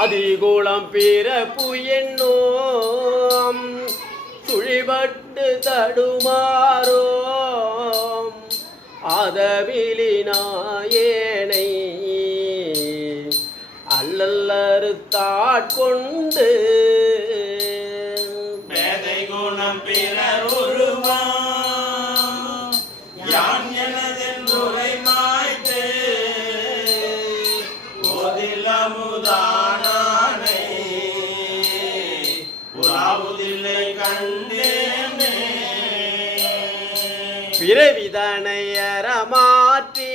ஆதிகுளம் பிறப்பு என்னோம் சுழிபட்டு தடுமாறோம் ஆதவிலினாயேனை அல்லல்லறுத்தாட்கொண்டு பேதை குணம் பிறர் உருவம் யான் எனதென்றுரை மாய்த்து ஓதிலமுதானை உலாவுதில்லை கண்டேனே பிறவிதனை அறமாற்றி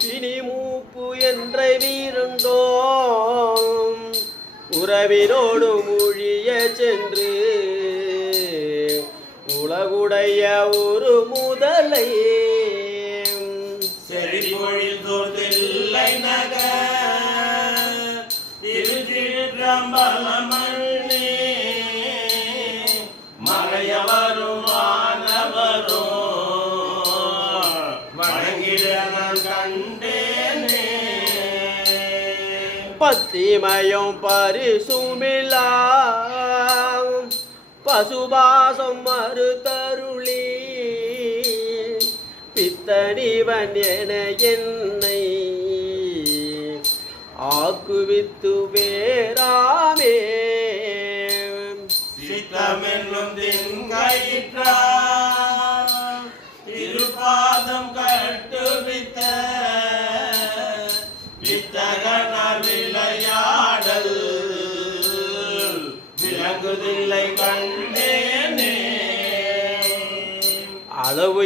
பிணிமூப்பு என்ற வீருண்டோம் உறவினோடு மொழிய சென்று உலகுடைய ஒரு முதலை செறிமொழில் தோர்தில்லை நகர் திருச்சிற்றம்பலமண்ணி மறையவரும் வானவரும் வணங்கிட நான் கண்டேனே பத்திமயம் பரிசுமில்லா பசுபாசம் மறுதருளி பித்தனிவன் என என்னை ஆக்குவித்து வேறாமே சித்தமென்னும் தின்கயிற்றார் திருப்பாதம் கட்டுவித்த வித்தகனார் விளையாடல் விளங்குதில்லை கண்டேனே அளவு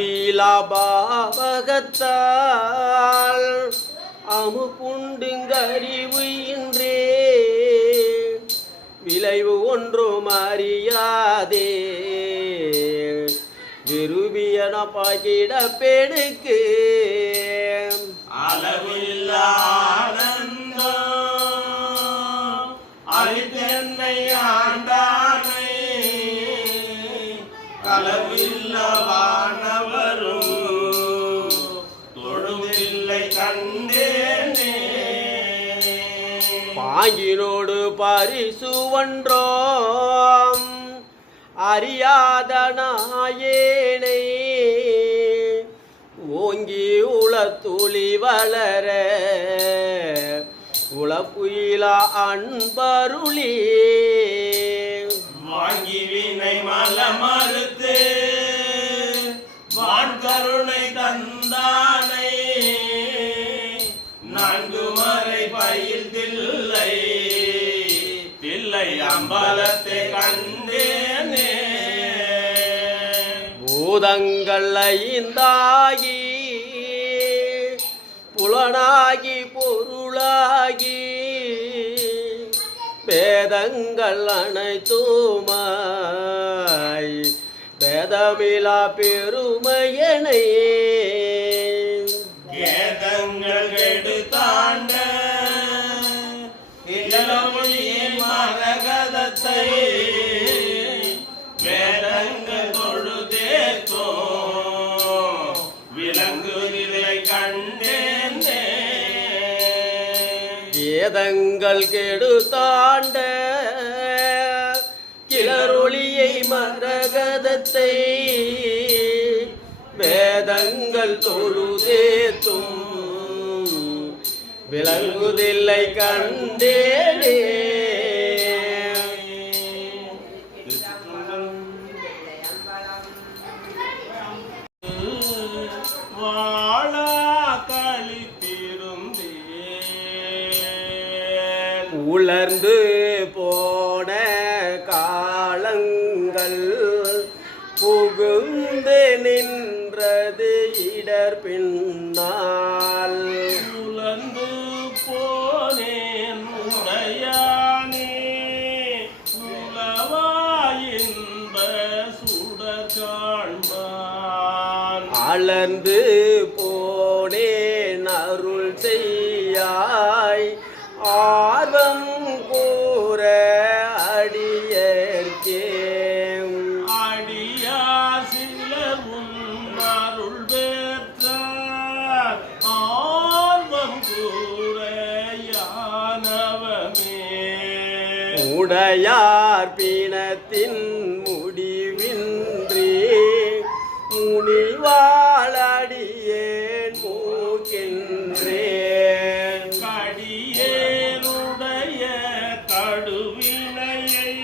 இலாபாவகத்தால் அமுகுண்டுங்கறிவு இன்றே விளைவு ஒன்றும் அறியாதே விரும்பியன பாக்கிட பெடுக்கு அளவில் ஆனந்தம் அளித்தென்னை ஆண்டானை களவில்லவானவரும் தொழுதில்லை கண்டேனே பாங்கினோடு பரிசு ஒன்றோம் அறியாத நாயேனை ஓங்கி உளத்துளி வளர உளப்புயில அன்பருளி வாங்கி வினை மல மறுத்து வான் கருணை தந்தானை நான்கு மறை பயில் தில்லை தில்லை அம்பலத்தை கண்டேனே பூதங்கள் ஐந்தாகி புலனாகி பொருளாகி வேதங்கள் அனைத்துமாய் வேதமிலா பெருமையனை வேதங்கள் கெடுத்தாண்ட இளமொழியின் மரகதத்தை வேதங்கள் தொழுதேத்தோ விலங்குதிலை கண்டேனே வேதங்கள் கெடுத்தாண்ட கிளரொளியை மரகதத்தை வேதங்கள் தொழுதேத்தும் விளங்குதில்லை கண்டேனே வாழா கழித்திருந்தே உலர்ந்து போன காலங்கள் புகுந்து நின்றது இடர் பின்னால் உலர்ந்து போனேன் உடையானே உலவாயின்ப சுடர் காண்பான் அளந்து போனேன் அருள் செய்யாய் ஆர்வம் கூற அடியர்க்கே அடியா சிலர் உன்னருள் பெற்ற ஆர்வம் கூற யார் உடையார் பீனத்தின் முடிவின்றி முனிவாளடியேன் மூக்கின்றேன். கடியேனுடைய கடுவினையை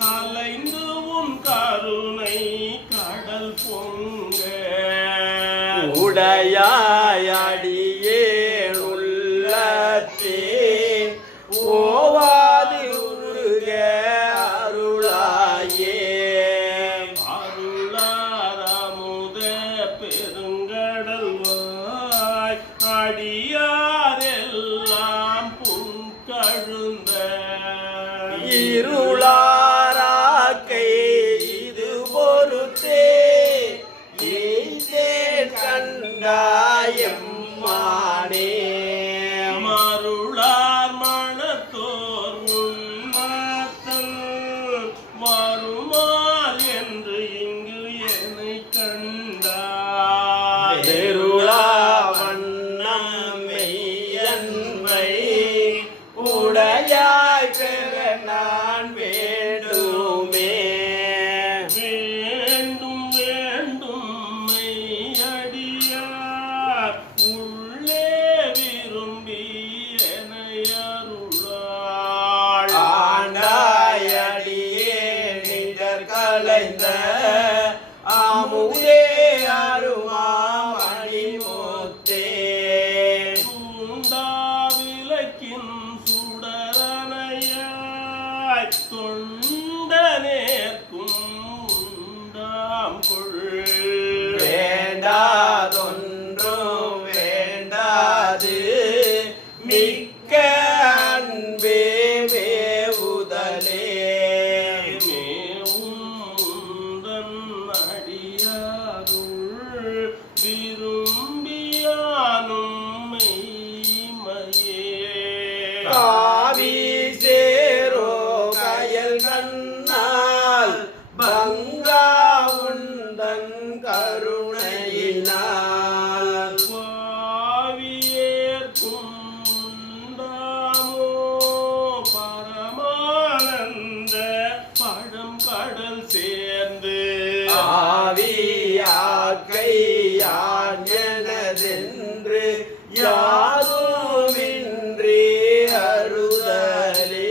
கலைந்து உன் கருணை கடல் பொங்க உடையாய் அடியேன் உள்ளத்தேன் ஓவாது உருக அருளாயே. அருளாரமுத பெருங்கடல் வாய் அடியாரெல்லாம் புன்கழுந்த இருளாராக்கை இது பொறுத்தே எய்தேன் கண்டாயம்மானே. மருளார் மணத்தோர் உன்மாத்தல் வருமால் என்று இங்கு என்னை கண்டார். பெருளா வண்ணம் மெய்யன்மை உடையாய் பெற நான் வேண்டுமே. வேண்டும் வேண்டும் மெய்யடியார் உள்ளே விரும்பி என்னை அருளாள். ஆண்டாய் அடியே நிழற் கலைந்த அமுதே அருமாமணி முத்தே. விளக்கின் சுடரணையாய் தொண்டனேற்கும் உண்டாம் கொள். வேண்டாதொன்றும் வேண்டாது மிக்க அன்பே மேவுதலே. மேவும் முந்தன் அடியாருள் விரும்பியானும் மெய்மையே. காவி சேரோ கயல் கண்ணால் பங்கா உந்தன் கருணையினால் பாவியேற்கும் உண்டாமோ பரமானந்த பழம் கடல் சேர்ந்து ஆவியாக்கை யானதென்று யாருமின்றி அருதலே.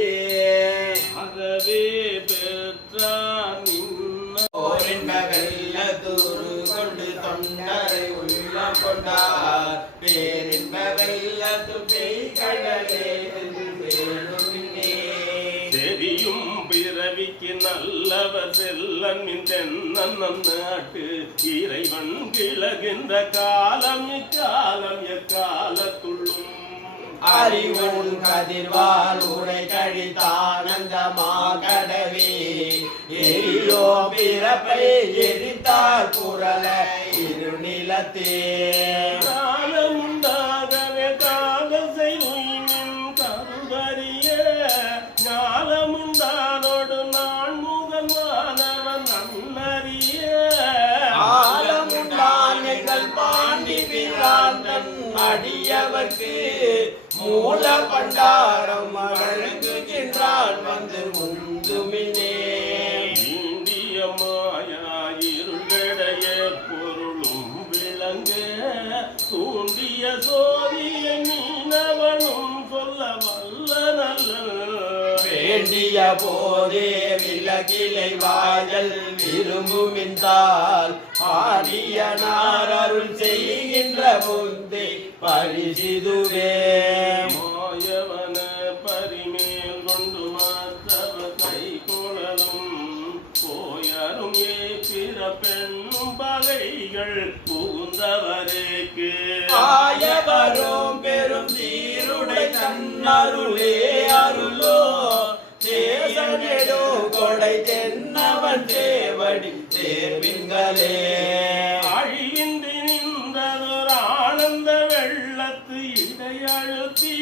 அறவே பெற்றார் நின்ன ஓரின்ப வெள்ளத்தூறு கொண்டு தொண்டரை உள்ளம் கொண்டார் பேரின்ப வெள்ளத்து பெய்கடலே வேணுமின்னே. தெரியும் பிறவிக்கு நல்லவர் செல்லன் தென்னன் நாட்டு இறைவன் கிழகின்ற காலம் இக்காலம் எக்காலத்துள்ளும் அறிவுன் கதிர்வால் உரை கழித்தானந்தமா கடவே. எரியோ பிறப்பை எரித்தார் புரள இருநிலத்தே. காலம் உண்டாகவே காதல் செய்துயின் கருதறிய ஞானம் உண்டானோடு நான் முகன் வானவன் நன்னறிய ஆலமுண்டான் எங்கள் பாண்டி பிராந்தன் அடியவர்க்கு மூல பண்டாரம் வழங்குகின்றான் வந்து முந்துமினே. இந்திய மாயா இருள்கடைய பொருளும் விளங்க தூண்டிய சோதிய மீனவனும் சொல்ல வல்ல நல்ல வேண்டிய போதே விலகிலை வாயல் விரும்புமின்றால் ஆடியனார் அருள் செய்கின்ற முந்தை பரிசிதுவே. மாயவன பரிமேல் கொண்டு மாற்றவ கை குழலும் போயரும் ஏற்ற பெண்ணும் பகைகள் புகுந்தவரேக்கு ஆயவரும் பெரும் சீருடை தன்னருளே அருளோ தேசனெடோ கொடை தென்னவன் தேவடி தேர்வின்களே. அழிவின்றி நின்றதொரு ஆனந்த வெள்ளத்து இடையழுத்தி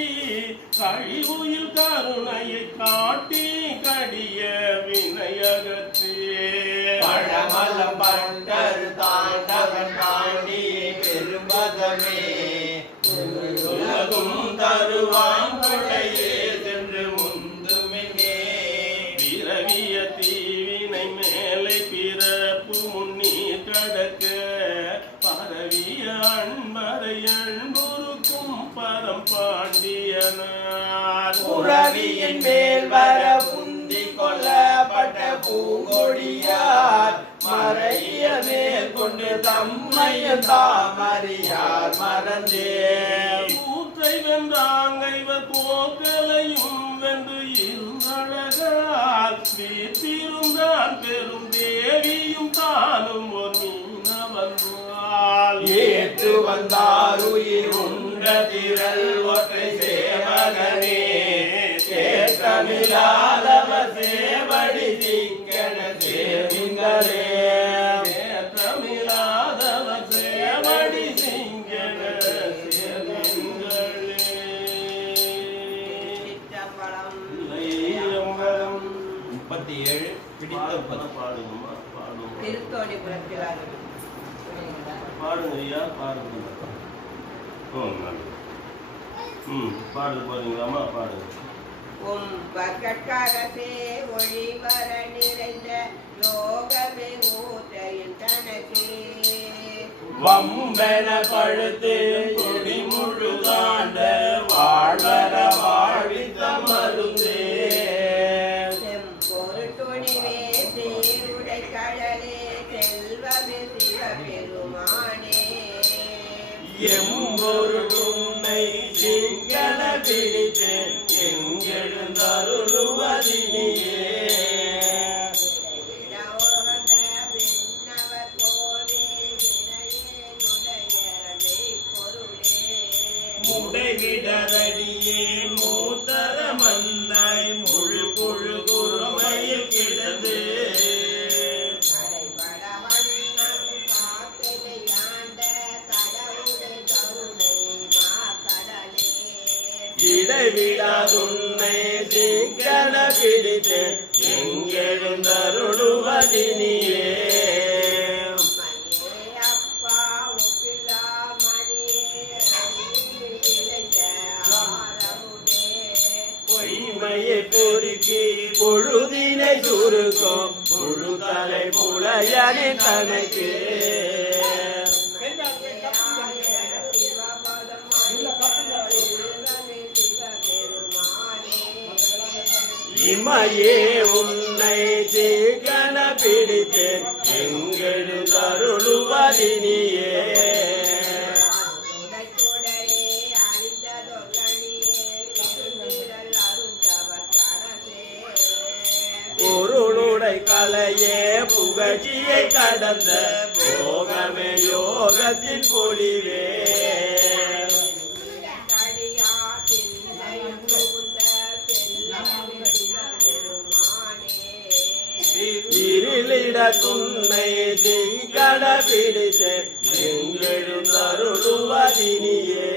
கழிவுயில் கருணையை காட்டி கடிய வினையகற்றே. பழமலம் பண்டர் தாண்டவன் தாண்டி பெரும்பதமே உலகும் தருவான் கொடையே சென்று முந்துமினே. பரம் பாண்டியனார் புறவியின் மேல் வர புந்தி கொல்லப்பட்ட பூங்கொடியார் மறைய மேல் கொண்டு தம்மையும் தாமறியார் மறந்தே கூற்றை வென்றாங்க இவர் கோக்கலையும் வென்று இருந்தழகால் வீட்டிருந்தான் பெரும் தேவியும் தானும் ஒரு மீனவன்பால் ஏற்று வந்தார் உயிர் உண்ட திரள் ஒற்றை சேவகனே சேற்றமில்லாதவர் சேவடி சிக்கன சேவிங்களே ஏற்றமில்லாதவர் சேவடி சிங்கன சேவிங்களே. ஐயம்பலம் 37 பிடித்த பதம். பாடுங்கம்மா பாடுங்க திருத்தோணிபுரத்தில் பாடுங்க ஐயா பாடுங்க. நல்லது. பாடு போறீங்களாம்மா பாடுங்க. கட்காரசே ஒளிவர நிறைந்த யோகமே ஊற்றையின் தனக்கே வம்பென பழுத்து கொடி முழுதாண்ட வாழ்வர வாழ்வித்த மருந்தே செம்பொரு துணிவே சீருடை கடலே செல்வமே சிவபெருமானே எம்பொரு உன்னை சிங்கன பிடித்து எங்கெழுந்தருளுவதினியே முடைவிடரடியே மூத்தர மன்னாய் முழு புழு குறுமையில் கிடந்து இடைவிடாதுன்னை சிங்கன பிடித்து எங்கெழுந்தருளுவதினியே பொய்மையை பொறுக்கி பொழுதினை சுருக்கும் புழுதலை புலையணி தனக்கு இமையே உன்னை சிக்கன பிடித்து எங்கெழுந்தருளுவதினியே பொருளுடை கலையே புகழ்ச்சியை கடந்த போகமே யோகத்தின் பொலிவே இருளிட துன்னை திங்கட பிடித்து எங்கெழுந்தருளுவதினியே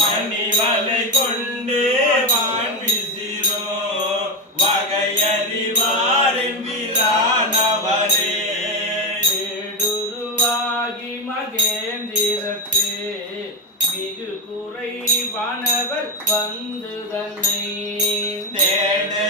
மணிவலை கொண்டு வான் விசிறோ வகையறிவாரின் வீரானவரே வீடுருவாகி மகேந்திரத்து மிகு குறைவானவர் வந்து தன்னை தேடு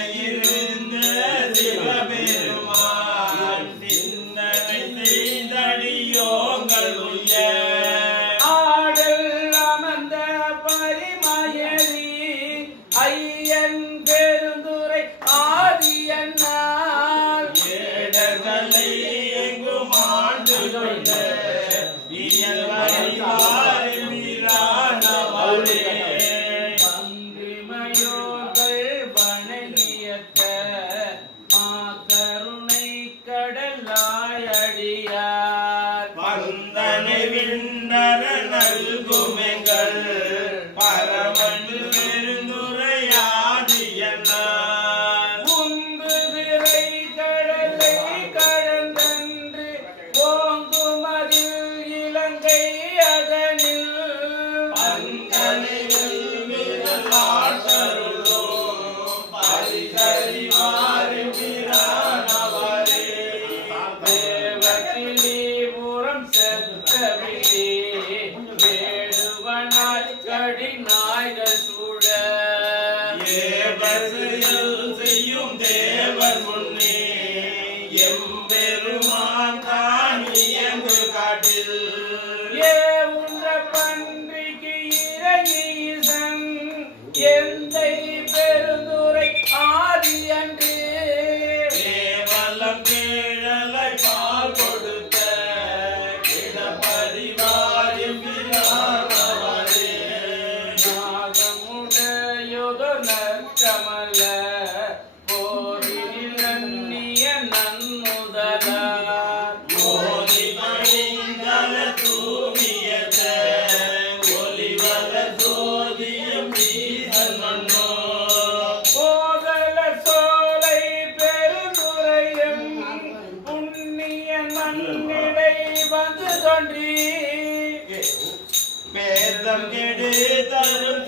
உள்ளம் கெடு தரும்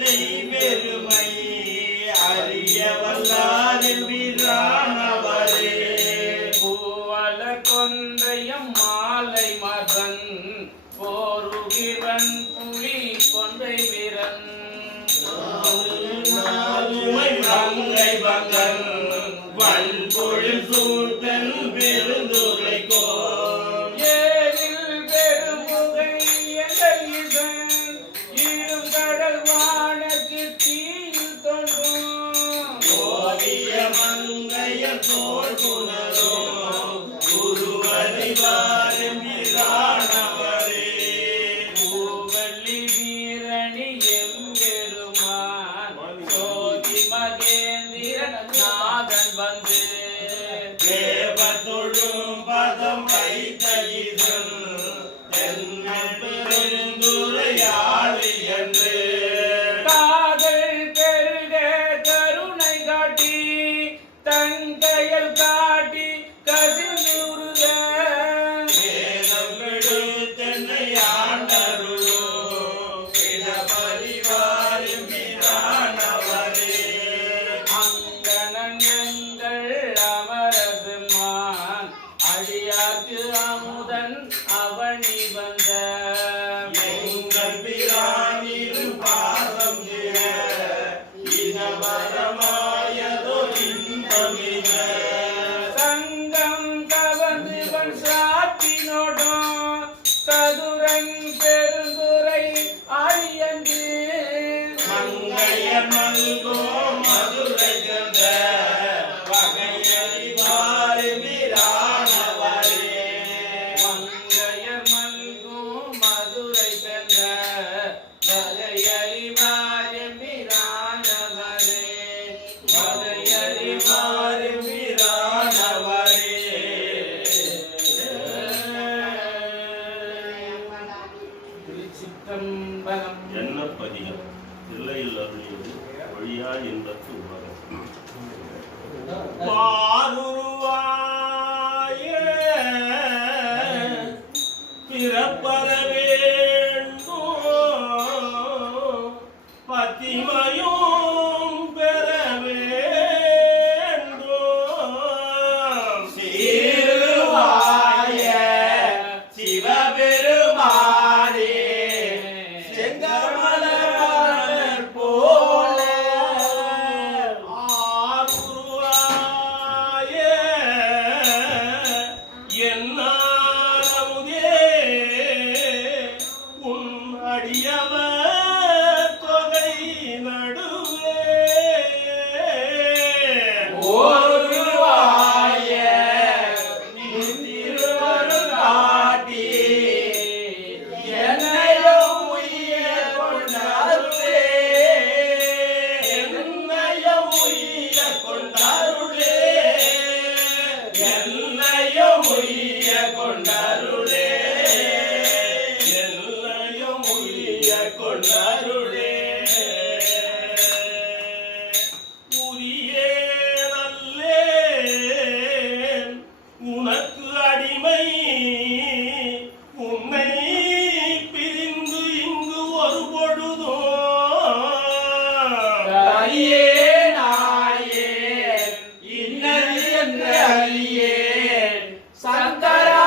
பெருமை அறிய வல்லாரின் பிரானவரே பூவல கொன்றையம் மாலை மதன் போருகிரன் புலி கொன்றை வீரன் உமை மங்கை பங்கன் வன்பொழில் சூட்டன் பெருந்துரை கோன் ஏரில் பெருமுகை எங்கள் இசன் இரும் கடல் வானக்கு தீயில் தோன்றும் ஓவிய மங்கைய தோல் புனரோ குருவறிவாரின் பிரானவரே பூவல்லி வீரணி எம்பெருமான் சோதி மகேந்திரன் நாதன் வந்து தேவத்தொழும் பதம் வைத்த இதன் தென்னை பெருந்துரையாளி என்று காதல் பெருக கருணை காட்டி தன் கையில் காட்டி கசிந்துருக வேதம் கெடுத்தென்னை ஆண்டருளோ பிணபரிவாரின் பிரானவரே அங்கனன் எங்கள் அமரது மான் அடியார்க்கு அமுதன் அவனி வந்த எங்கள் பிரானிரு பாதம் திற இனவரமாயதோ இன்பமிக சங்கம் கவர்ந்துவன் சாத்தினோடும் சதுரன் பெருந்துரை அரியன்று மங்கையர் மல்கோ மதுரை சென்ற வகையறிவாரின் பிரானவரே மங்கையர் மல்கும் மதுரை சென்ற வகையறிவாரின் பிரானவரே வகையறிவாரின் பிரானவரே திருச்சிற்றம்பலம். என்ன பதிகம் தில்லையில் அருளியது வழியா என்பது உலகம் பாருருவாய பிறப்பற வேண்டும் பத்திமையும் பெற வேண்டும் சீருவாய சிவபெருமானே செங்கமலர் போல ஆருருவாய என்னாரமுதே உன் அடியவர் தொகை நடுவே ஓருருவாய திருவருள் காட்டி என்னையும் உய்ய கொண்டாருளே என்னையும் உய்ய கொண்டாருளே என்னையும் உய்ய கொண்டாருளே என்னையும் உய்ய கொண்டாருளே உரியே நல்லேன் உனக்கு அடிமை உன்னை பிரிந்து இங்கு ஒரு பொழுதும் அறியேன் ஆயேன் இன்னது என்று அறியேன் சங்கரா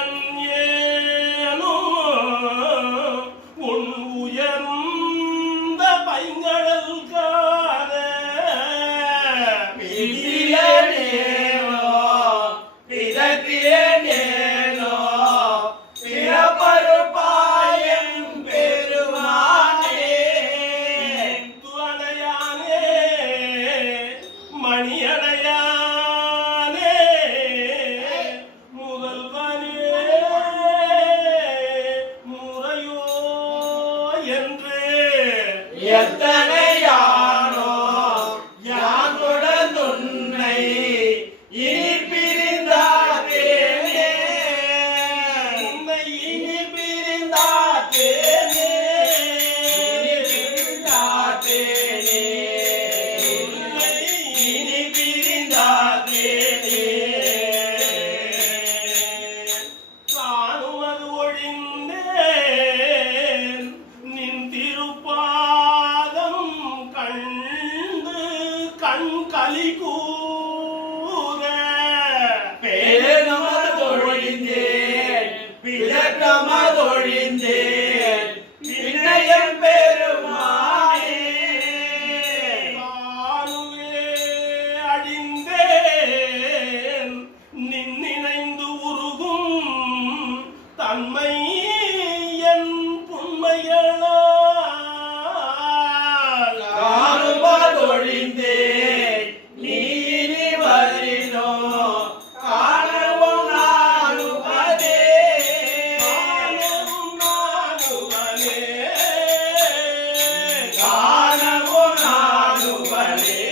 பயன் ஏனோ உன் உயர்ந்த பைங்கடல் காண பிதியனேனோ பிதற்றியனேனோ பிறப்பருப்பாயன் பெருமானே துணையானே மணியணையானே முதல்வனே முறையோ என்று எத்தனையானோ யான் தொடர்ந்துன்னை இனி பிரிந்தாதேனே உன்னை இனி பிரிந்தாத்தேனே பிரிந்தாதேனே உன்னை இனி பிரிந்தாத்தேனே காணுவது ஒழிந்தேன் நின் திருப்பாதம் கண்டு கண் களி கூற பேரமதொழிந்தேன் பிறக்கமதொழிந்தேன் பின்னையம் பெருமானே நானுவே அழிந்தேன் நின்னிணைந்து உருகும் தன்மை என் புண்மையளால் காணுவதொழிந்தேன் நீ இனி வரினோ காணவும் நானுவதே காணவும் நானுவனே காணவும் நானுவதே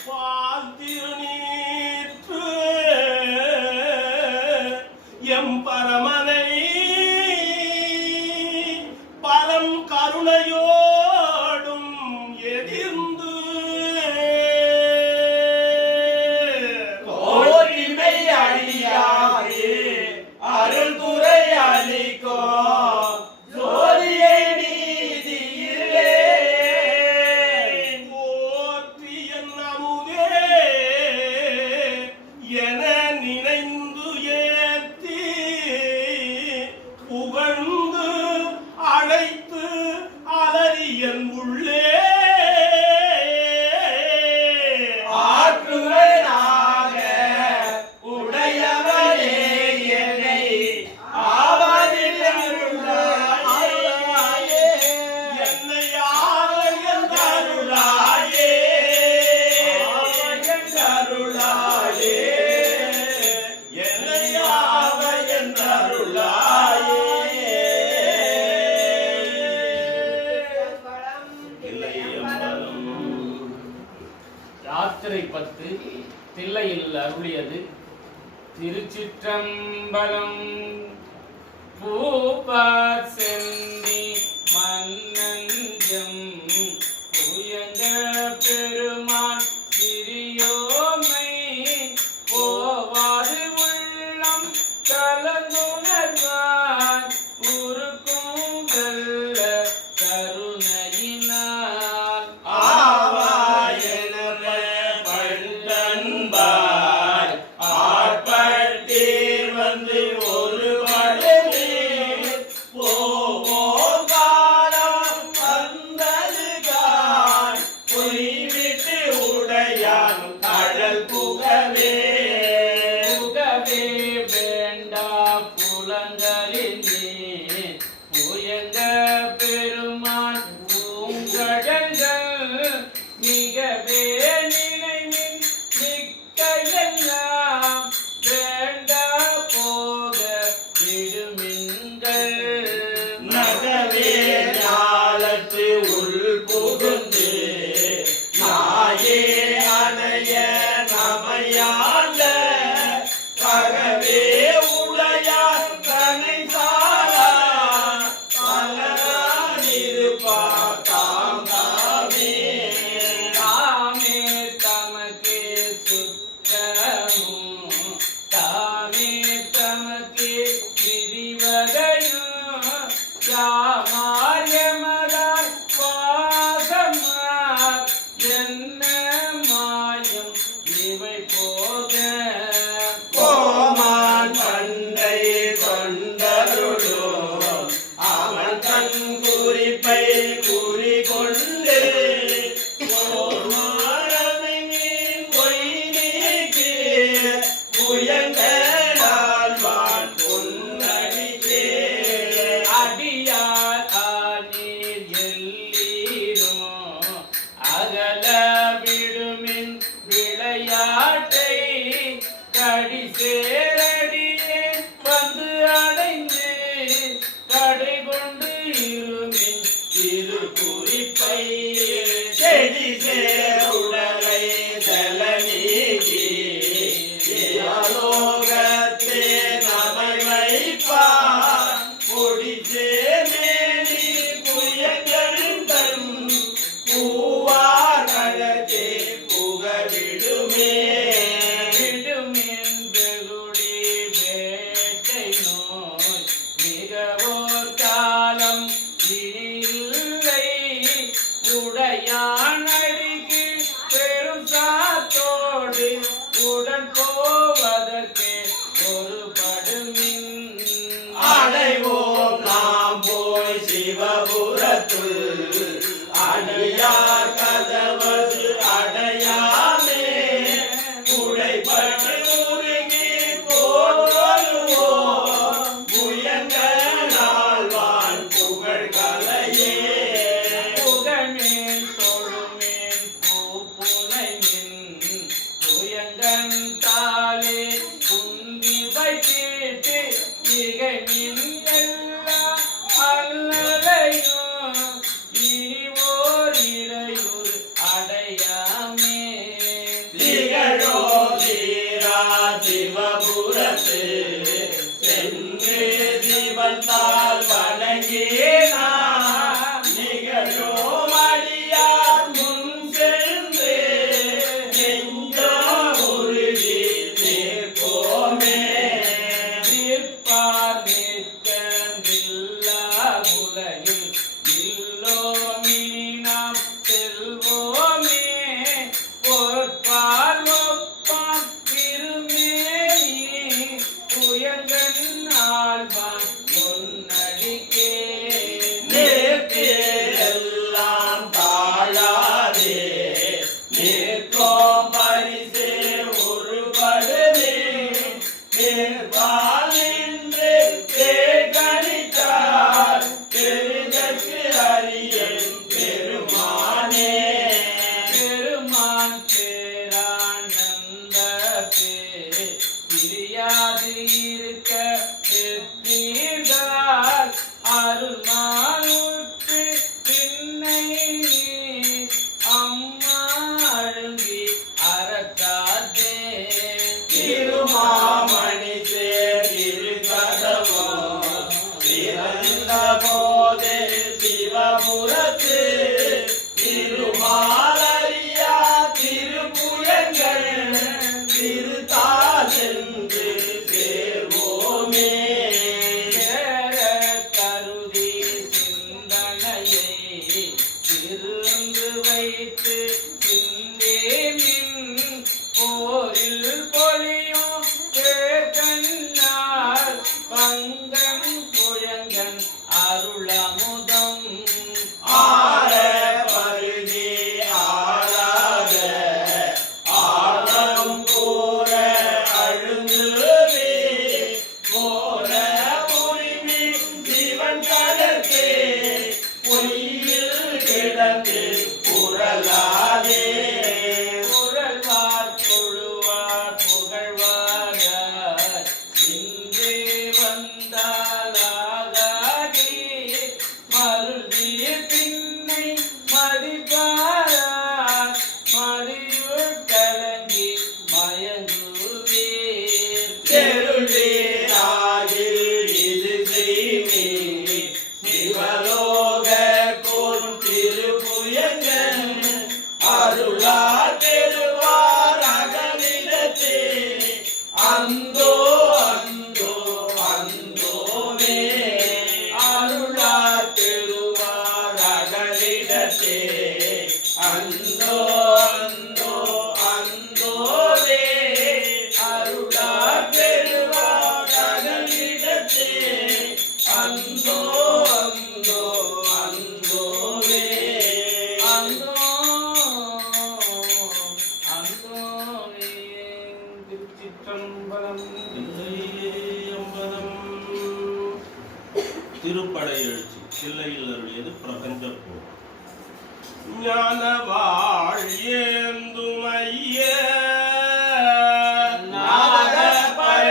பால் திருநீற்று எம் பரமனை பரம் கருணையோடும் எதிர்ந்து கோரிமை அழியாதே அருள் துறை அளிக்கோ ஜோதியை நீதியிலே போற்றி என் அமுதே என நினைந்து ஏத்தி புகழ்ந்து அழைத்து அலறியன் உள்ளே ஆற்றுவனாக உடையவனே என்னை ஆவதில் அருளாயே என்னை ஆலயம் தருளாயே அருளாயே என்னை ஆலயம் யாத்திரை 10 தில்லையில் அருளியது திருச்சிற்றம்பலம். பூபார் செந்தி மன்னஞ்சம் புயங்க பெருமான் சிறியோமை போவாது உள்ளம் கலந்துணர்வான் உருக்கும் வெள்ள கருணையினால் ஆவாயன பண்டன்பாய் ஆட்பட்டீர் வந்து ஒரு வடமே போவோம் காலம் வந்ததுகான் பொய் தேரடியே வந்து அடைந்து கடை கொண்டு இருமின் இரு குறிப்பை செடி சேருடலை செலநீக்கி லோகத்தே நமை வைப்பார் கொடிச்சே மேனி புயங்கருந்தன் பூவார் கழத்தே புகவிடுமே விடுமின் வெகுளி வேட்டை நோய் மிகவோர் காலம் இல்லை உடையான் அடிக்கு பெரும் சாத்தோடு உடன் போவதற்கு ஒரு படுமின் அடைவோம் நாம் போய் சிவபுரத்து அடியார் கதவது அடையாமே உடைப்பட்டு முருகி போற்றுவோம் புயங்களாழ்வான் புகழ் கலையே புகழ்மேன் தொழுமேன் பூப்புனைமின் புயங்கன் தாளே குந்தி வைத்திட்டு மிகை மின் எல்லாம் அல்லலையும் இனி ஓர் இடையூறு அடையாமே திகழோ தீரா சிவபுரத்து சென்று சிவந்தால் வணங்கினா நிகழோ அடியார் முன் சென்று நெஞ்சோ உருகி நிற்போமே நிற்பார் நிற்கவில்லா உலகில் இல்லோமி நாம் செல்வோமே பொற்பால் ஒப்பான் திருமேனி புயங்கன் ஆழ்வான் பொன்னடிக்கே நேர்த்தேரெல்லாம் தாழாதே நேர்கோம் பரிசே ஒருபடுமே நேர்பால் நின்று தேகணித்தார் பெருதற்கு அரியன் பெருமானே பெருமான் பேரானந்த பிரியாது இருக்க பெற்றீர்கள் அருள்மானுக்கு பின்னை அம்மா அழுங்கி அறக்காதே திருமாமணி சேர் திருக்கதவோ பிறந்த போதே சிவபுரத்து திருமாலரியா திருப்புயங்கள் திருத்தால் சென்று சேர்வோமே சேர கருதி சிந்தனையை திருந்து வைத்து சிந்தேமின் போரில் பொழியும் தேர்கண்ணார் பங்கன் புயங்கன் அருளமுதம் ஆர பருகி ஆளாத ஆழம் போர அழுங்குவே போர உரிமை சிவன் கடற்கே பொய்யில் கிடந்து புரளாதே புரள்வார் தொழுவார் புகழ்வார் இன்று வந்தாலாகி மருதி பின்னை மதிப்பாரார் மதியுள் கலங்கி மயங்குவீர் தெருளேராகில் இது செய்மே சிவலோக கோரும் திருப்புயங்கன் அருளா தெருவார் அகலிடத்தே அந்தோ அந்தோ அந்தோவே அருளா தெருவார் அகலிடத்தே அந்தோ அந்தோ அந்தோவே அருளா தெருவார் அகலிடத்தே அந்தோ அந்தோ அந்தோவே அந்தோ அந்தோவே திருச்சிற்றம்பலம் திருப்படை எழுச்சி சில்லையில் அருளியது பிரபஞ்ச போர். ஞானவாழ் ஏந்துமைய நாகப்பழ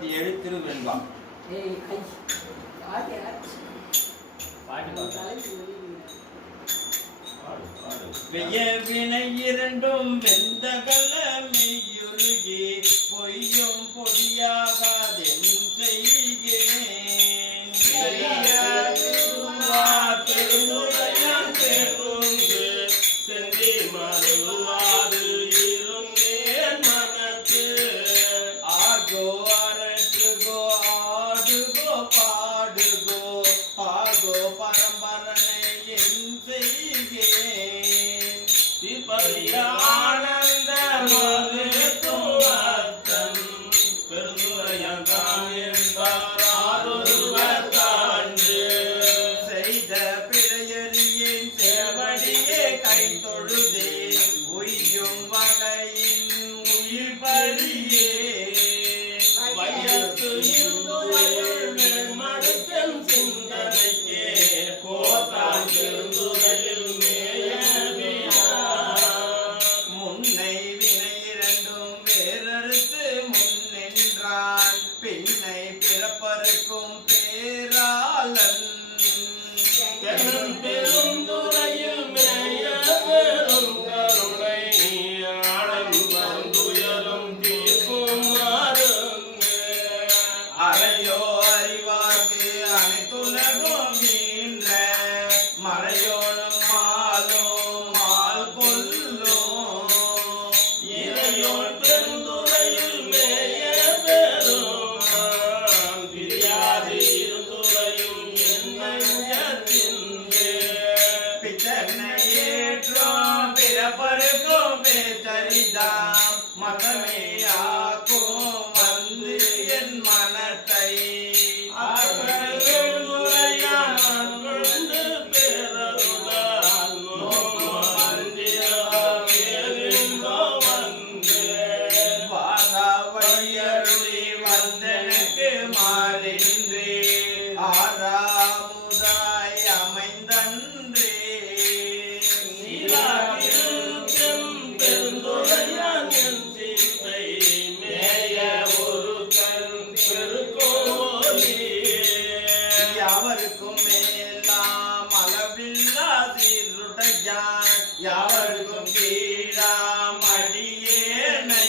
47 திருவெண்பா. வெய்ய வினை இரண்டும் வெந்த கள்ள மெய்யுருகி பொய்யும் பொடியாகாதென் செய்கேன். பெருந்துரையான் தேர்ந்து செந்தி மறுவாது இருந்தேன் மனத்து. ஆகோ அரற்றுகோ ஆடுகோ பாடுகோ ஆகோ பரம்பரனை என் செய்கேன். ஆனந்த மதுத்துவத்தன் பெருந்துரையான் தான் என்பார் ஆரொருவர் தாண்டு. செய்த பிழையறியேன் செவடியே கை தொழுதே உய்யும் வகையின் உயிர் பறியே. வையத்து இருந்துரையுள் வெண்மடுக்கன் சிந்தனைக்கே கோத்தான் பெருந்துரையில் முன்னை வினை இரண்டும் வேறறுத்து முன்னின்றான் பின்னை பிறப்பருக்கும் பேராளன். பெருந்துரையில் மேய பெரும் கருணை ஆழம் வந்துயரும் தீர்க்கும் மருந்து. அறையோ அறிவார்க்கு அனைத்துலகும் மீண்ட மறையோனும் மாலும் மால் கொல்லும். இறையோன் பெருந்துரையில் மேய பெரும் பிரியாது இருந்துரையும் என்னையத்தின்றே. பித்தனை ஏற்றும் பிறப்பருக்கும் பேச்சரிதாம் மதமே ஆக்கும் வந்து என் மனத்தை. பெருந்துரையான் கொண்டு பேரருளால் வந்து வாரா வழியருளி வந்தனுக்கு மாறின்றே ஆறாமுதாய் அமைந்தன்றே. பெருந்துரையான் என் சிந்தை மேய ஒரு கண் பெருக்கோலி. யாவருக்கும் மேலாம் அளவில்லா சீருடையான் யாவருக்கும் கீழாம் அடியேனை.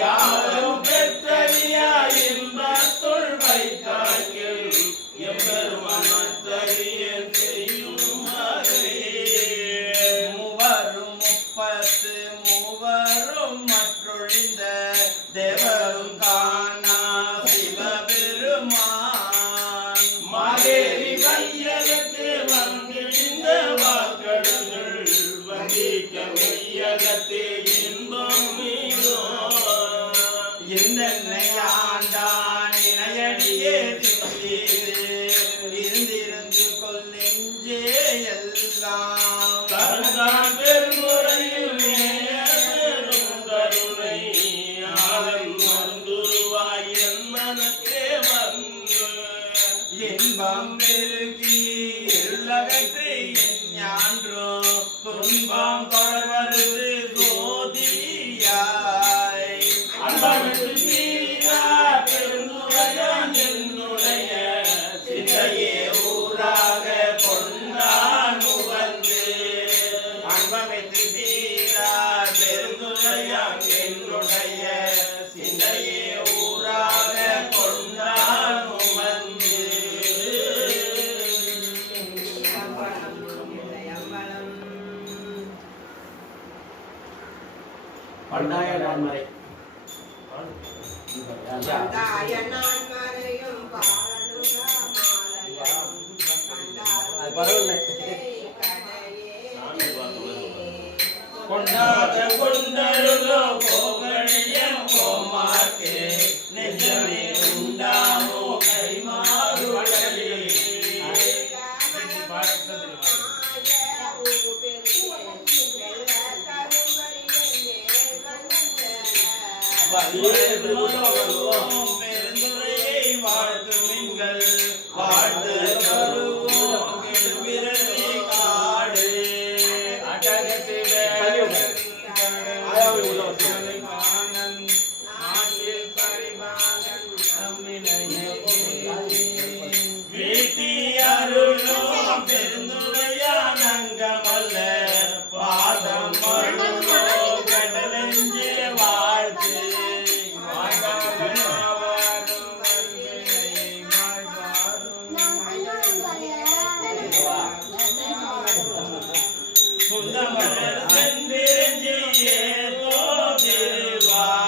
யாரும் பெற்றறியா இன்பத்துள் வைத்தாக்கில் எம்பெருமானத்தறியன் செய்யும் மறை. மூவரும் 30 மூவரும் மற்றொழிந்த தேவரும் காணா சிவபெருமான். மாதேவி வையகத்து வந்திருந்த வாக்கடங்கள் வந்திக்க மெய்யகத்தே இன்பம் மீதும். என்னை ஆண்டான் இணையடியே திந்தீரு இருந்திருந்து கொள் நெஞ்சே எல்லாம். தந்தான் பெருமுறையில் மேய பெரும் கருணை ஆழம் மருந்துருவாய் என் மனத்தே வந்து. இன்பம் பெருகி இருளகற்றி ஞான்றோ துன்பம் தொடர்வது ஜோதியாய். அன்பமிட்டு தீரா பெருந்துரையான் என்னுடைய சிந்தையே ஊராக கொண்டான் உகந்து. அன்பமிட்டு தீரா பெருந்துரையான் என்னுடைய சிந்தையே ஊராக கொண்டான் உமந்து. பண்டாய நான்மறை கந்தாய நான் மறையும் பாலனுகா மாலையும் அது பரவாயில்லை. கொண்டாத கொண்டருளோ கோகழியம் கோமார்க்கே நெஞ்சமே உண்டாமோ கைமாறுடலே. பெருந்துரையை வாழ்த்துமிங்கள் வாழ்த்து தருவோம் விரலை காடு. தள்ளி விடு. ஆயாவை உள்ள வச்சு. நாட்டில் பரிபால செந்திரஞ்சியே தோதிருவார்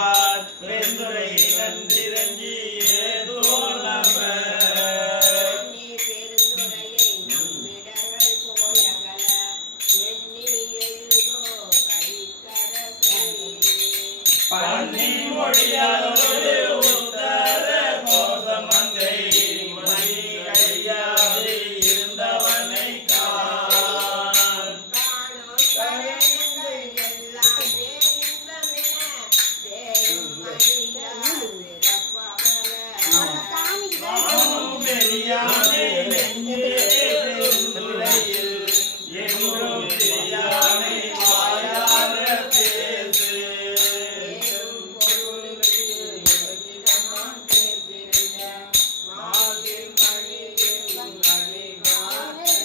வெந்துரை நந்திரஞ்சியே தோலவர் நீ பெருந்துரையை நம்மிடர்கள் போயகல எண்ணி எழுதோ கழிக்கடற்கரையே பண்ணி மொழியாதொரு உத்தர கோசமங்கை மணி கையாது இருந்தவனை காண் காணும் கரணங்கள் எல்லாம் பேரின்பமென தேரும் மணியார் பிறப்பவள காணும் பெரியானை நெஞ்சே பெருந்துரையில் என்றும் பெரியானை வாயார பேசு ஏறும் பொருளுக்கு இடமாம் தேர்ந்திருந்த மாசில் மணியும் மணிமாறே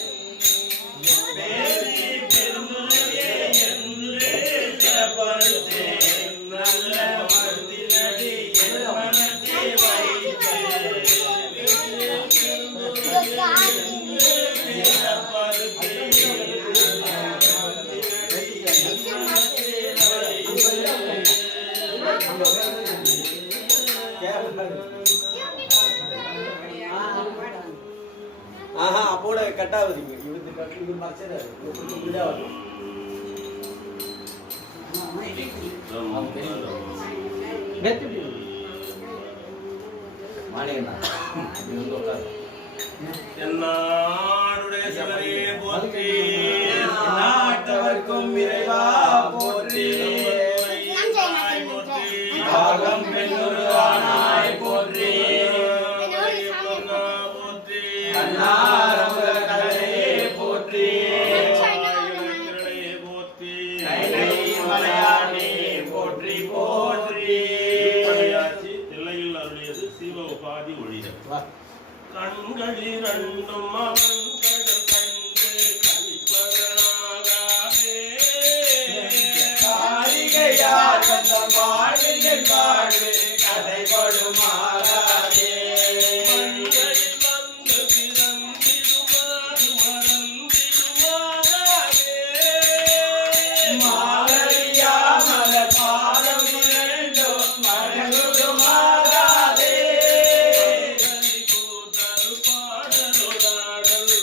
பேசி பெருந்துரையே என்று படுத்தேன் நல்ல மருந்தினடி என் மனத்தில் வைத்து ஆஹா அப்போட கட்டாவதுங்க இவரு மறைச்சது என்னாடுடைய சிவரே போற்றி நாட்டவர்க்கும் இறைவா போற்றி போற்றி பாகம் பெண்ணுருவானாய் போற்றி போற்றி அன்னாரமுக கடலே போற்றி போற்றி கைலை மலையானே போற்றி போற்றி படையாச்சி எல்லையில் அருளியது சிவ உபாதி ஒழிய கண்களிரண்டும் அவன் கடல் கண்டு கழிப்பதனாகாதே காரிகையார் கண்டம் வாழ்வில் வாழ்வு கதை கொடுமாறாதே மண்களில் வந்து பிறந்திடுமாறு மறந்திடுமாறாதே மாலரியா மலர் பாதம் இரண்டும் மணங்குமாறாதே கூதல் பாடலுடாடல்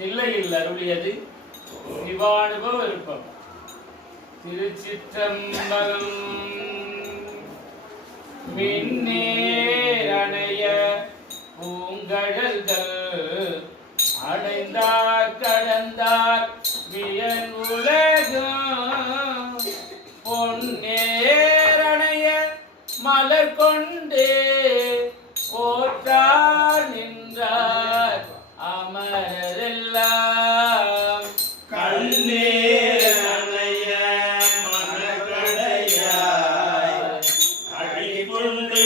தில்லையில் அருளியது சிவானுபவ விருப்பம். திருச்சிற்றம்பலம். மின்னேரணைய பூங்கழல்கள் அடைந்தார் கடந்தார் வியன் உலகம் பொன்னேரணைய மலர் கொண்டே போற்றார் நின்றார் அமரெல்லாம் கண்ணீர் அணைய மனக்கடையாய் அடிபுண்டு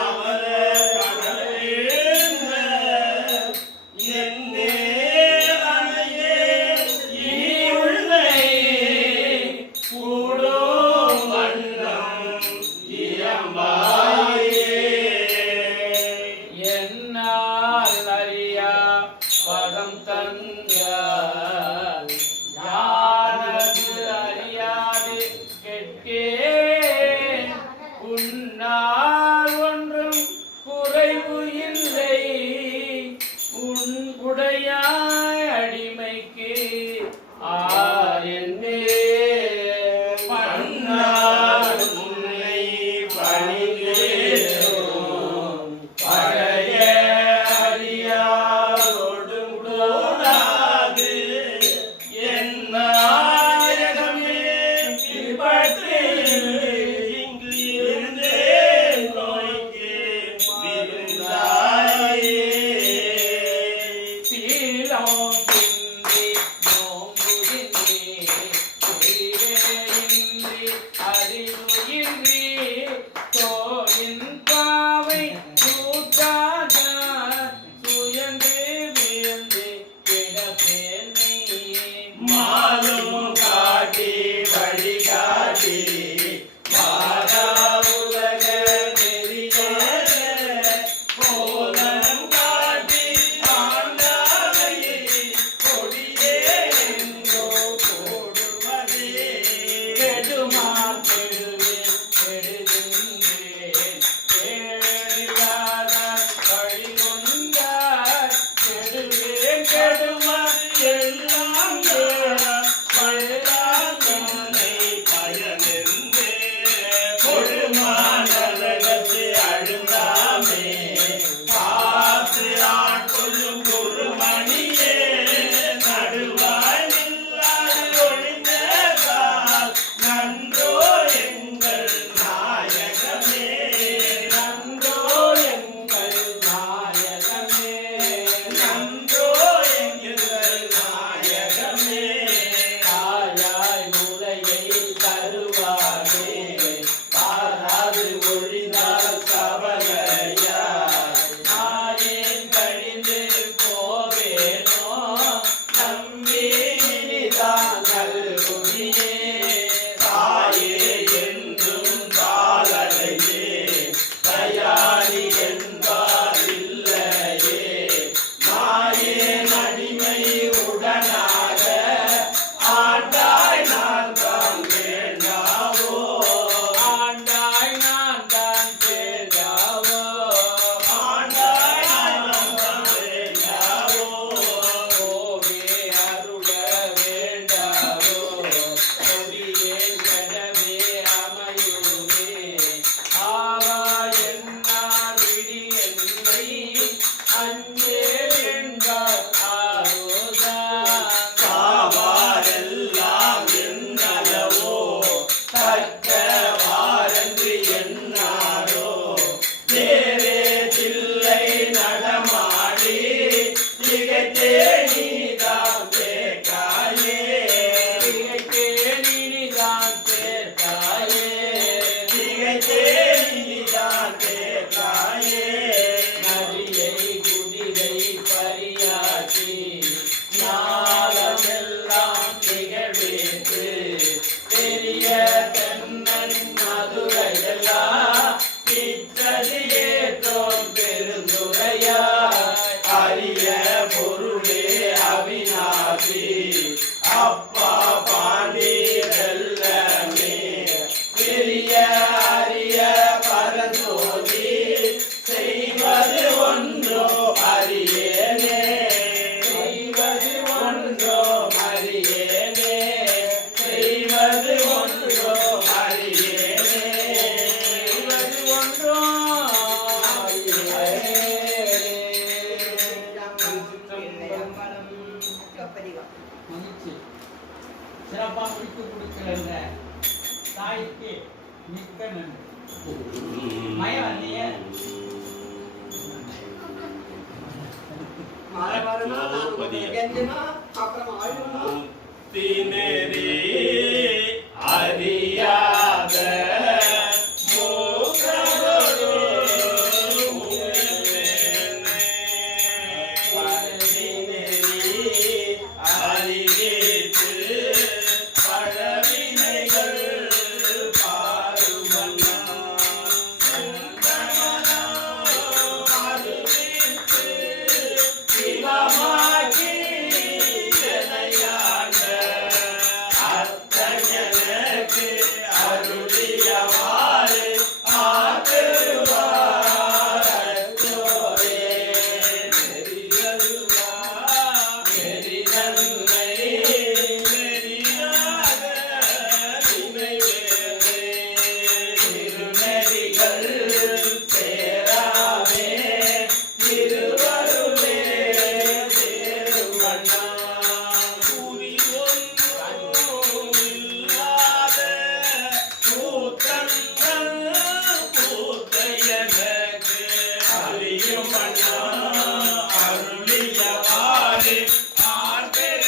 அமர கடலேந்த என்னே அணையே இனி உள்ளே கூடும் வண்ணம் இயம்பாயே என்னால் அறியா பதம் தந்தார் யானது அறியாது கெட்டேன் உன்னால் ஒன்றும் குறைவு இல்லை உன் உடையாய் அடிமைக்கு ஆயன்னே மன்னார் உன்னை பணிந்தேன் பழைய அடியாரோடும் கூடாது என் நாயகமே இப்பட்டு இங்கு இருந்தேன் நோய்க்கு விருந்தாயே சீலம் சிந்தி நோம்புதின்றி செய்வேயின்றி அறிவுயின்றி தோயின் பாவை கூட்டாதார் சுயந்து வியந்து கிடப்பேனே மாலும் காட்டி வழிகாட்டி மாதா உலக நெறியே போதனம் காட்டி ஆண்டாமையே கொடியே எங்கோ போடுவதே கெடுமார் கெடுவேன் கெடுகின்றேன் கேடில்லாதார் வழிகொண்டார் கெடுவேன் கெடுமார் எல்லாம் பழகாதனை பயனென்றே கொடுமானலகத்து அழுந்தாமே பார்த்து ஆட்கொள்ளும் குருமணியே நடுவாய் நில்லாது ஒழிந்ததால் நன்றோ எங்கள் நாயகமே நன்றோ எங்கள் நாயகமே நன்றோ எங்கள் நாயகமே பதிகம். மகிழ்ச்சி. சிறப்பா முடித்து கொடுக்கிறங்க தாய்க்கு மிக்க நன்றி. மயம் வரலையே. மாலை வரணும், நான் உங்களுக்கு கெஞ்சணும், அப்புறம் அழுகணும். தினரே அறியாத மூக்கரோடு அறிவித்து பழவினைகள் பாருமன்னா அறிவித்து சிவமாகி எனையாண்ட அத்தஞனுக்கு அருளியவாறு ஆதருவார் அச்சோரே நெறியருவா நெறிநன்மை நெறியாக நினைவேறே திருநெறிகள் சேராமே திருவருளே சேருமண்ணா குறி ஒன்றும் இல்லாத கூத்தங்கள் கூத்தையனுக்கு அறியும் அண்ணா அருளியவாறு ஆர்பெற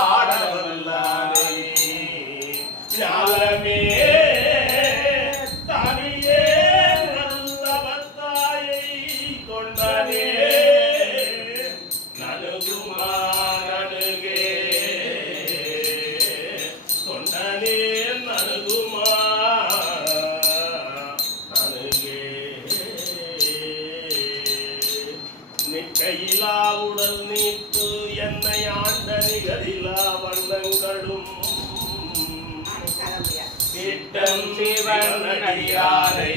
ஆடவல்லானே ஞானமே தனியே நல்லவத்தாயை கொண்டனே நலுகுமா நலுகே கொண்டனே நலுகுமா நலுகே நிற்கையிலா உடல் நீத்து என்னை ஆண்ட நிகரிலா வண்ணங்களும் திட்டம் சிவனடியாரை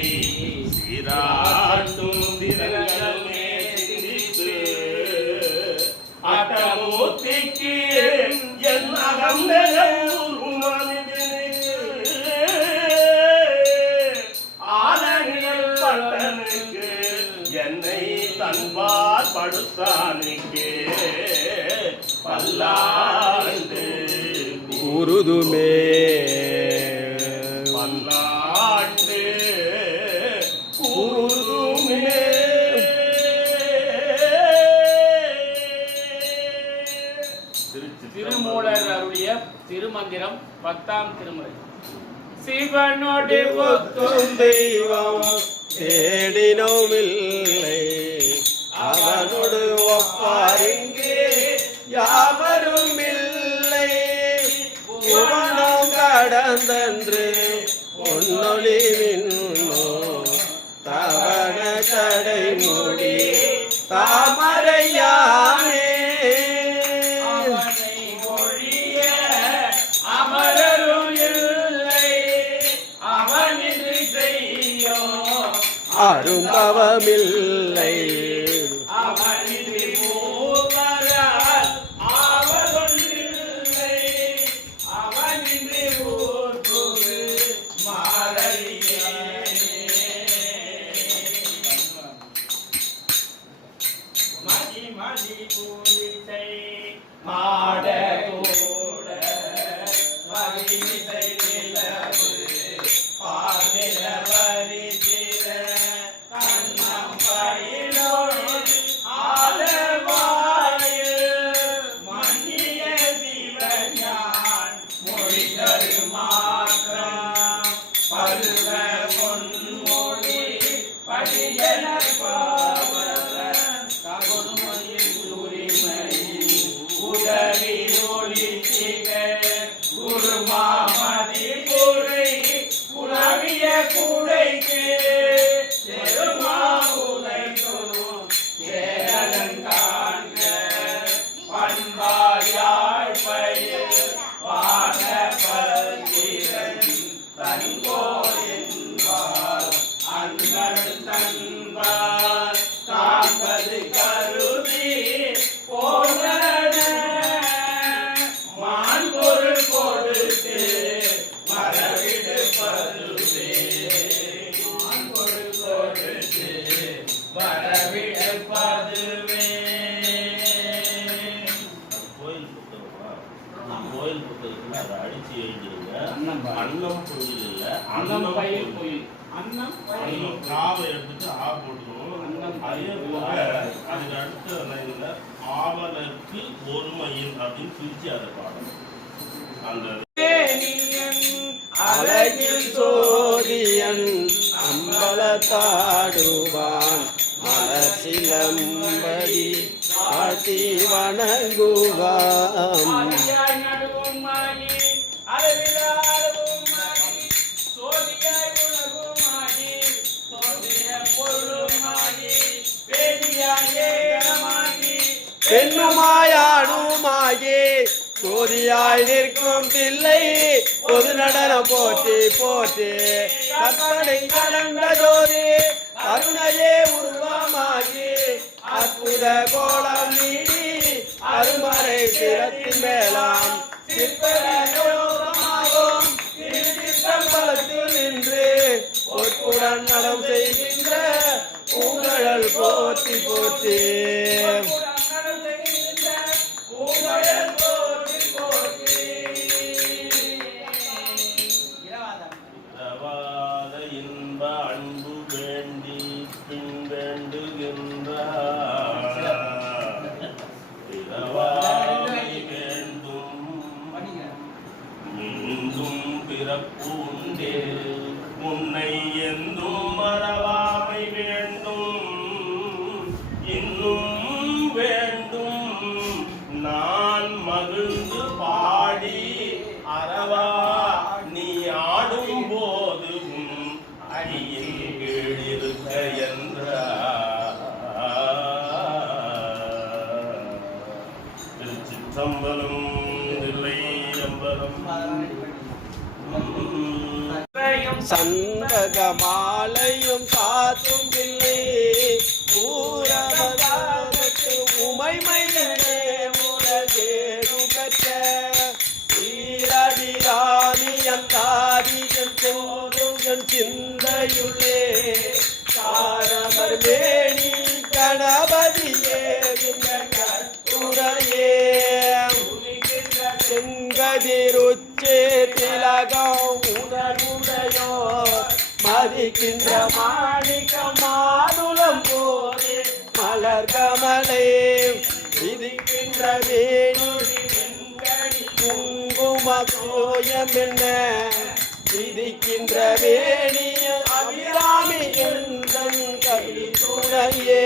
சீராட்டும் தினங்களுமே சிந்தித்து அட்டமூர்த்திக்கு என் அகம் ஆலனில் பட்டனுக்கு என்னை தன்பார் படுத்தானுக்கே பல்லாண்டு உருதுமே பல்லாண்டு கூறுமே திருமூலர் அருளிய திருமந்திரம் 10ஆம் திருமுறை. சிவனோடு ஒக்கும் தெய்வம் தேடினோமில்லை அவனோடு ஒப்பாரிங்கே யாவரும் இல்லை புவனோ கடந்தன்று பொன்னொழி மின்னோ தவண தடை மூடி தாமரையானே அவனை ஒழிய அமரரும் இல்லை அவனின்றி செய்யோ அரும்பவமில்லை அவனின்றி மூவரால் ஆவதொன்றில்லை அவனின்றி ஊர்புகு மாறறியே மதி மதி பூரிசை மாட கூட மகிமிசை நிலவு பார்நில வரிசில கண்ணம் பயிலோடு ஆலவாயில் மன்னிய சிவஞான் மொழிதரு மாற்றம் பருவ பொன்மொழி படியன தகுமதில் உரிமையில் உதவி ஒளித்திக குருமாமதி குறை குலவிய குடைக்கு பெருமா உதைக்கும் சேரலன் காண்க பண்பால் யாழ்பயில் வான பல்கிரன் தன்போல் என்பார் அன்பள் தன்பால் காண்பது கருதி போனன மான் பொருள் கொடுத்து மரவிடு பருவே மான் பொருள் கொடுத்து மரவிடு பருவே கோயில் புத்தகமா கோயில் புத்தகத்துல அதை அடிச்சு எழுதிருங்க அன்னம் பாய். அன்னம் கோயில் இல்ல அன்னம் பயில் கோயில் அன்னம் பயில் அன்னம் காவை எடுத்துட்டு ஆ போட்டுருவோம் அன்னம் அதே பயில் போல கோயில். அதுக்கு அடுத்த லைன்ல ஆவலருக்கு ஒருமையில் அப்படின்னு பிரிச்சு அதை பாடணும் அந்த அழகில் சோதியன் அம்பலத்தாடுவான் மலசிலம்படி ஆட்டி வணங்குவான் ஆதியாய் நடுவும் மாயி அளவிலாளவும் மாயி சோதியாய் உலகும் மாயி தோன்றிய பொருளும் மாயி வேதியாய் ஏகமாகி பெண்ணுமாயாடுமாகி சோதியாய் நிற்கும் தில்லை பொது நடனம் போற்றி போற்றி கற்பனை கடந்த ஜோதி அருணையே உருவமாகி அற்புத கோலம் நீடி அருமறை சிரத்தின் மேலாம் சிற்பமாகும் திருச்சிற்றம்பலத்தில் நின்று பொற்புடன் நடம் செய்கின்ற பூங்கழல் போற்றி போற்றி பிரவாத இன்ப அன்பு வேண்டி பின் வேண்டுகின்றார் பிரவாதை வேண்டும் சம்பலம் இல்லை அம்பலம் சண்பக மாலையும் சாத்தும் பிள்ளை பூரமதாகத்து உமைமையிலே முரகேடு பெற்ற சீரடிராணியன் தாதியன் போதும் என் சிந்தையுள்ளே தாரமர் வேணி கணபதியே கட்டுரையே செங்கதிருச்சே திலகம் உணர்வுடையோ மதிக்கின்ற மாணிக்க மாதுளம் போதே மலர் கமலை விதிக்கின்ற வேணி குங்கும கோயம் என்ன விதிக்கின்ற வேணிய அபிராமி எந்தன் கவி துணையே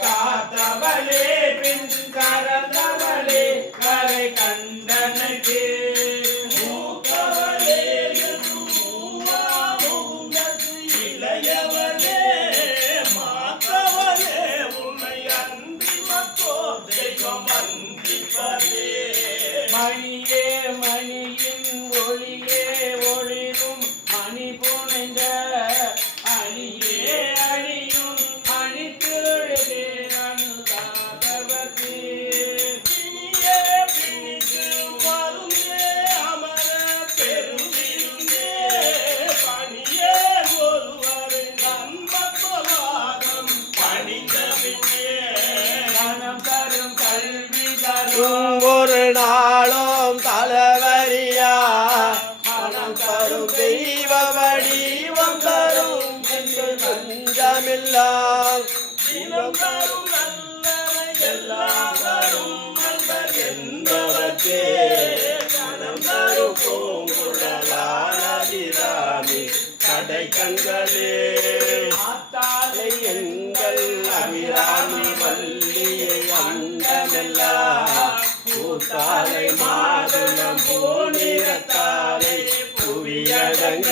காத்தவளே பின் கரந்தவளே கரை கண்டனக்கு மூத்தவளே இளையவளே மாத்தவளே உன்னை அன்றி மற்றோ தெய்வம் வந்திப்பதே மணியே மணியின் ஒளியே ஒளிரும் மணி புனைந்த அணியே அணியும் அணித்தொழுதே அனுதாபவதி பிணியே பிணிக்கு மருந்தே அமர பெருவிருந்தே பணியே ஒருவரை நண்பத்தொலாகம் பணிந்த பின்னே மனம் தரும் கல்வி தரும் ஒரு நாளும் தலைவரியா மனம் தரும் தெய்வ வடிவம் தரும் என்று பஞ்சமில்லாம் தினம் தரும் நல்லவை எல்லாம் தரும் நண்பர் என்பவர்க்கே கணம் தரும் பூங்குழலாதிராமி கடை கண்களே ஆத்தாலை எங்கள் அபிராமி வள்ளியை அண்டமெல்லாம் பூத்தாலை மாதுளம் பூநிறத்தாலை புவியடங்க